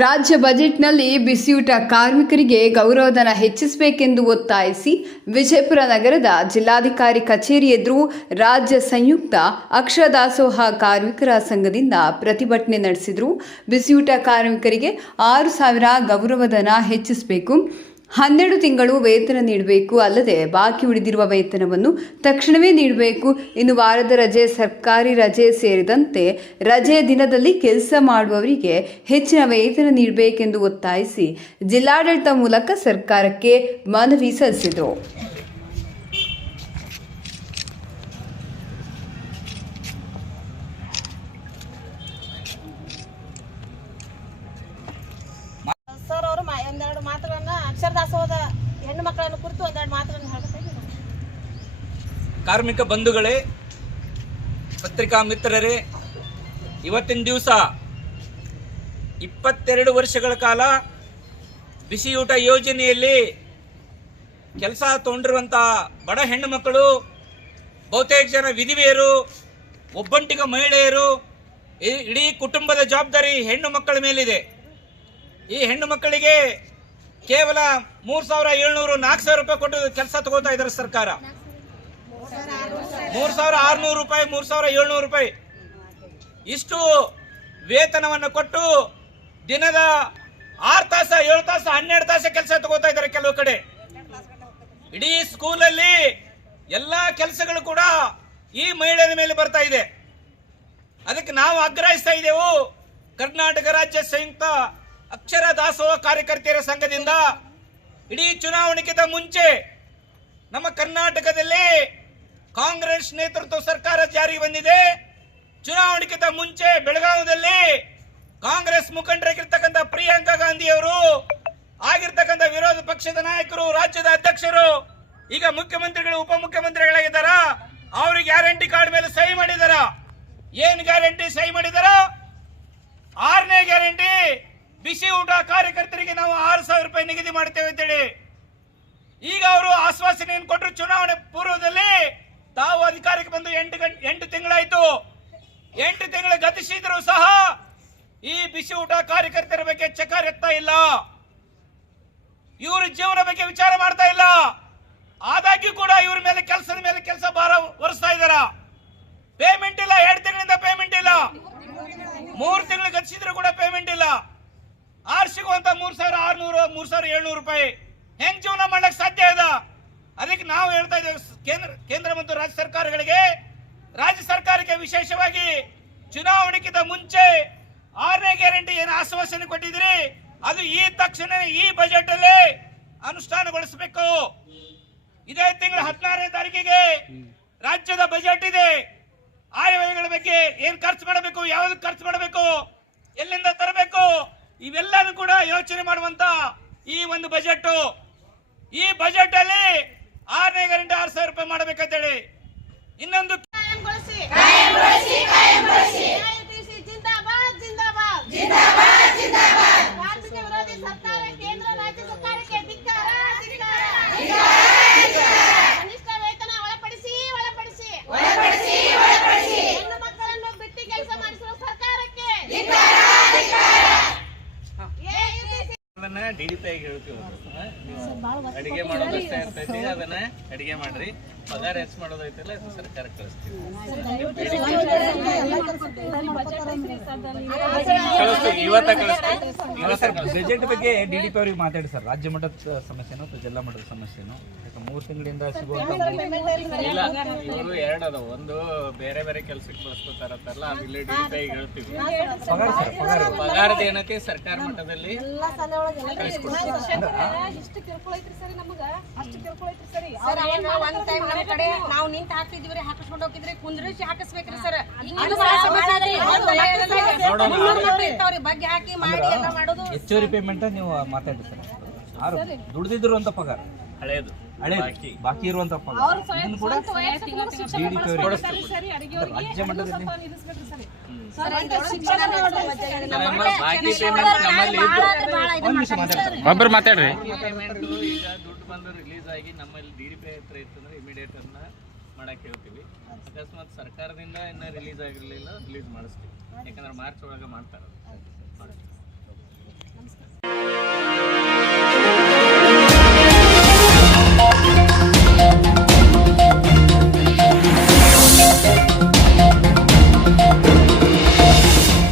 ರಾಜ್ಯ ಬಜೆಟ್ನಲ್ಲಿ ಬಿಸಿಯೂಟ ಕಾರ್ಮಿಕರಿಗೆ ಗೌರವಧನ ಹೆಚ್ಚಿಸಬೇಕೆಂದು ಒತ್ತಾಯಿಸಿ ವಿಜಯಪುರ ನಗರದ ಜಿಲ್ಲಾಧಿಕಾರಿ ಕಚೇರಿ ಎದುರು ರಾಜ್ಯ ಸಂಯುಕ್ತ ಅಕ್ಷರ ದಾಸೋಹ ಕಾರ್ಮಿಕರ ಸಂಘದಿಂದ ಪ್ರತಿಭಟನೆ ನಡೆಸಿದರು. ಬಿಸಿಯೂಟ ಕಾರ್ಮಿಕರಿಗೆ 6,000 ಗೌರವಧನ ಹೆಚ್ಚಿಸಬೇಕು, 12 ತಿಂಗಳು ವೇತನ ನೀಡಬೇಕು, ಅಲ್ಲದೆ ಬಾಕಿ ಉಳಿದಿರುವ ವೇತನವನ್ನು ತಕ್ಷಣವೇ ನೀಡಬೇಕು. ಇನ್ನು ವಾರದ ರಜೆ, ಸರ್ಕಾರಿ ರಜೆ ಸೇರಿದಂತೆ ರಜೆ ದಿನದಲ್ಲಿ ಕೆಲಸ ಮಾಡುವವರಿಗೆ ಹೆಚ್ಚಿನ ವೇತನ ನೀಡಬೇಕೆಂದು ಒತ್ತಾಯಿಸಿ ಜಿಲ್ಲಾಡಳಿತ ಮೂಲಕ ಸರ್ಕಾರಕ್ಕೆ ಮನವಿ ಸಲ್ಲಿಸಿದರು. ಸರ್ ಅವರು ಒಂದೆರಡು ಮಾತುಗಳನ್ನ ಅಕ್ಷರ ದಾಸೋಹದ ಹೆಣ್ಣು ಮಕ್ಕಳನ್ನು ಕುರಿತು ಒಂದೆರಡು ಮಾತುಗಳನ್ನು ಹೇಳ್ಬೇಕಾಗಿ. ಕಾರ್ಮಿಕ ಬಂಧುಗಳೇ, ಪತ್ರಿಕಾ ಮಿತ್ರರೇ, ಇವತ್ತಿನ ದಿವಸ 22 ವರ್ಷಗಳ ಕಾಲ ಬಿಸಿಯೂಟ ಯೋಜನೆಯಲ್ಲಿ ಕೆಲಸ ತೊಗೊಂಡಿರುವಂಥ ಬಡ ಹೆಣ್ಣು ಮಕ್ಕಳು, ಬಹುತೇಕ ಜನ ವಿಧವೆಯರು, ಒಬ್ಬಂಟಿಗ ಮಹಿಳೆಯರು, ಇಡೀ ಕುಟುಂಬದ ಜವಾಬ್ದಾರಿ ಹೆಣ್ಣು ಮಕ್ಕಳ ಮೇಲಿದೆ. ಈ ಹೆಣ್ಣು ಮಕ್ಕಳಿಗೆ ಕೇವಲ 3,700 4,000 ರೂಪಾಯಿ ಕೊಟ್ಟು ಕೆಲಸ ತಗೋತಾ ಇದ್ದಾರೆ ಸರ್ಕಾರ. 3,600 ರೂಪಾಯಿ, 3,700 ರೂಪಾಯಿ ಇಷ್ಟು ವೇತನವನ್ನು ಕೊಟ್ಟು ದಿನದ 6 ತಾಸು, 7 ತಾಸು, 12 ತಾಸು ಕೆಲಸ ತಗೋತಾ ಇದ್ದಾರೆ. ಕೆಲವು ಕಡೆ ಇಡೀ ಸ್ಕೂಲಲ್ಲಿ ಎಲ್ಲಾ ಕೆಲಸಗಳು ಕೂಡ ಈ ಮಹಿಳೆಯರ ಮೇಲೆ ಬರ್ತಾ ಇದೆ. ಅದಕ್ಕೆ ನಾವು ಆಗ್ರಹಿಸ್ತಾ ಇದ್ದೆವು. ಕರ್ನಾಟಕ ರಾಜ್ಯ ಸಂಯುಕ್ತ ಅಕ್ಷರ ದಾಸೋಹ ಕಾರ್ಯಕರ್ತೆಯರ ಸಂಘದಿಂದ ಇಡೀ ಚುನಾವಣೆಗಿಂತ ಮುಂಚೆ ನಮ್ಮ ಕರ್ನಾಟಕದಲ್ಲಿ ಕಾಂಗ್ರೆಸ್ ನೇತೃತ್ವ ಸರ್ಕಾರ ಜಾರಿಗೆ ಬಂದಿದೆ. ಚುನಾವಣೆಗಿಂತ ಮುಂಚೆ ಬೆಳಗಾವಿಯಲ್ಲಿ ಕಾಂಗ್ರೆಸ್ ಮುಖಂಡರಾಗಿರ್ತಕ್ಕಂಥ ಪ್ರಿಯಾಂಕಾ ಗಾಂಧಿ ಅವರು, ಆಗಿರ್ತಕ್ಕಂಥ ವಿರೋಧ ಪಕ್ಷದ ನಾಯಕರು, ರಾಜ್ಯದ ಅಧ್ಯಕ್ಷರು, ಈಗ ಮುಖ್ಯಮಂತ್ರಿಗಳು, ಉಪಮುಖ್ಯಮಂತ್ರಿಗಳಾಗಿದ್ದಾರ, ಅವರಿಗೆ ಗ್ಯಾರಂಟಿ ಕಾರ್ಡ್ ಮೇಲೆ ಸಹಿ ಮಾಡಿದಾರ. ಏನ್ ಗ್ಯಾರಂಟಿ ಸಹಿ ಮಾಡಿದಾರ? 6ನೇ ಗ್ಯಾರಂಟಿ, ಬಿಸಿ ಊಟ ಕಾರ್ಯಕರ್ತರಿಗೆ ನಾವು 6,000 ರೂಪಾಯಿ ನಿಗದಿ ಮಾಡ್ತೇವೆ ಅಂತೇಳಿ ಈಗ ಅವರು ಆಶ್ವಾಸನೆಯನ್ನು ಕೊಟ್ಟರು. ಚುನಾವಣೆ ಪೂರ್ವದಲ್ಲಿ ತಾವು ಅಧಿಕಾರಕ್ಕೆ ಬಂದು 8 ತಿಂಗಳಾಯ್ತು. 8 ತಿಂಗಳು ಗತಿಸಿದ್ರು ಸಹ ಈ ಬಿಸಿ ಊಟ ಕಾರ್ಯಕರ್ತರ ಬಗ್ಗೆ ಚಕಾರ ಎತ್ತಾ ಇಲ್ಲ. ಇವರು ಜೀವನ ಬಗ್ಗೆ ವಿಚಾರ ಮಾಡ್ತಾ ಇಲ್ಲ. ಆದಾಗ್ಯೂ ಕೂಡ ಇವ್ರ ಮೇಲೆ ಕೆಲಸದ ಮೇಲೆ ಕೆಲಸ ಭಾರ ಹೊರಿಸ್ತಾ ಇದಾರ. ಪೇಮೆಂಟ್ ಇಲ್ಲ, 2 ತಿಂಗಳಿಂದ ಪೇಮೆಂಟ್ ಇಲ್ಲ, 3 ತಿಂಗಳು ಗತಿಸಿದ್ರು ಕೂಡ ಪೇಮೆಂಟ್ ಇಲ್ಲ. ಸಿಗುವಂತ 3,600 3,700 ರೂಪಾಯಿ ಹೆಂಗ್ ಜೀವನ ಮಾಡಕ್ ಸಾಧ್ಯ ಇದೆ? ಅದಕ್ಕೆ ನಾವು ಹೇಳ್ತಾ ಇದ್ದೇವೆ ಕೇಂದ್ರ ಮತ್ತು ರಾಜ್ಯ ಸರ್ಕಾರಗಳಿಗೆ, ರಾಜ್ಯ ಸರ್ಕಾರಕ್ಕೆ ವಿಶೇಷವಾಗಿ ಚುನಾವಣೆಗಿಂತ ಮುಂಚೆ 6ನೇ ಗ್ಯಾರಂಟಿ ಏನು ಆಶ್ವಾಸನೆ ಕೊಟ್ಟಿದ್ರಿ ಅದು ಈ ತಕ್ಷಣ ಈ ಬಜೆಟ್ ಅಲ್ಲಿ ಅನುಷ್ಠಾನಗೊಳಿಸಬೇಕು. ಇದೇ ತಿಂಗಳ 16ನೇ ತಾರೀಕಿಗೆ ರಾಜ್ಯದ ಬಜೆಟ್ ಇದೆ. ಆಯವ್ಯಯಗಳ ಬಗ್ಗೆ ಏನ್ ಖರ್ಚು ಮಾಡಬೇಕು, ಯಾವ್ದು ಖರ್ಚು ಮಾಡಬೇಕು, ಎಲ್ಲಿಂದ ತರಬೇಕು, ಇವೆಲ್ಲನೂ ಕೂಡ ಯೋಚನೆ ಮಾಡುವಂತ ಈ ಒಂದು ಬಜೆಟ್. ಈ ಬಜೆಟ್ ಅಲ್ಲಿ 6ನೇ ಗ್ಯಾರಂಟಿ 6,000 ರೂಪಾಯಿ ಮಾಡಬೇಕಂತೇಳಿ. ಇನ್ನೊಂದು ಕಾರ್ಮಿಕ ವಿರೋಧಿ ಸರ್ಕಾರ, ಕೇಂದ್ರ ರಾಜ್ಯ ಸರ್ಕಾರಕ್ಕೆ ಧಿಕ್ಕಾರ. ಕನಿಷ್ಠ ವೇತನ ಒಳಪಡಿಸಿ ಹೆಣ್ಣು ಮಕ್ಕಳನ್ನು ಬಿಟ್ಟು ಕೆಲಸ ಮಾಡಿಸುವ ಸರ್ಕಾರಕ್ಕೆ DDP ಹೇಳ್ತೀವಿ. ಅಡಿಗೆ ಮಾಡೋದಷ್ಟೇ ಇರ್ತೈತಿ, ಅದನ್ನ ಅಡಿಗೆ ಮಾಡ್ರಿ. ಪಗಾರ ಹೆಚ್ಚು ಮಾಡೋದೈತಲ್ಲ ಅದು ಸರ್ಕಾರ ಕಳಿಸ್ತೀವಿ. ಇವತ್ತ ಬಜೆಟ್ ಬಗ್ಗೆ DDP ಅವ್ರಿಗೆ ಮಾತಾಡಿ ಸರ್. ರಾಜ್ಯ ಮಟ್ಟದ ಸಮಸ್ಯೆನೋ ಅಥವಾ ಜಿಲ್ಲಾ ಮಟ್ಟದ ಸಮಸ್ಯೆನೋ? 3 ತಿಂಗಳಿಂದ ಸಿಗುವಂತ ಇಲ್ಲ, ಇವರು 2 ಅದಾವ. ಒಂದು ಬೇರೆ ಬೇರೆ ಕೆಲಸಕ್ಕೆ ಬಳಸ್ಕೊತಾರಲ್ಲ, ಅದಿಲ್ಲ DDP ಹೇಳ್ತೀವಿ. ಪಗಾರದ ಏನಕ್ಕೆ ಸರ್ಕಾರ ಮಟ್ಟದಲ್ಲಿ ನಾವು ನಿಂತ ಹಾಕ್ತಿದ್ವಿ, ಹಾಕಿಸ್ಕೊಂಡು ಹೋಗಿದ್ರೆ ಕುಂದ್ರಿಸಿ ಹಾಕಿಸ್ಬೇಕ್ರಿ ಸರ್. ಬಗ್ಗೆ ಹಾಕಿ ಮಾಡಿ ಎಲ್ಲ ಮಾಡೋದು. ಹೆಚ್ಚುವರಿ ಪೇಮೆಂಟ್ ನೀವು ಮಾತಾಡಿ ಸರ್. ದುಡ್ದಿದ್ರು ಅಂತ ಪಗಾರ ಹಳೇದು ಬಾಕಿ ಇರುವಂತ ಪಗಾರ ಇದನ್ನು ಕೂಡ DDP ರಾಜ್ಯ ಮಟ್ಟದಲ್ಲಿ ಒಬ್ಬರು ಮಾತಾಡ್ರಿ. ಈಗ ದುಡ್ಡು ಬಂದು ರಿಲೀಸ್ ಆಗಿ ನಮ್ಮಲ್ಲಿ DDP ಹತ್ರ ಇತ್ತಂದ್ರೆ ಇಮಿಡಿಯೇಟ್ ಅನ್ನ ಮಾಡಕ್ ಹೇಳ್ತೀವಿ. ಅಕಸ್ಮಾತ್ ಸರ್ಕಾರದಿಂದ ಇನ್ನ ರಿಲೀಸ್ ಆಗಿರ್ಲಿಲ್ಲ, ರಿಲೀಸ್ ಮಾಡಿಸ್ತೀವಿ. ಯಾಕಂದ್ರೆ ಮಾರ್ಚ್ ಒಳಗೆ ಮಾಡ್ತಾರೆ.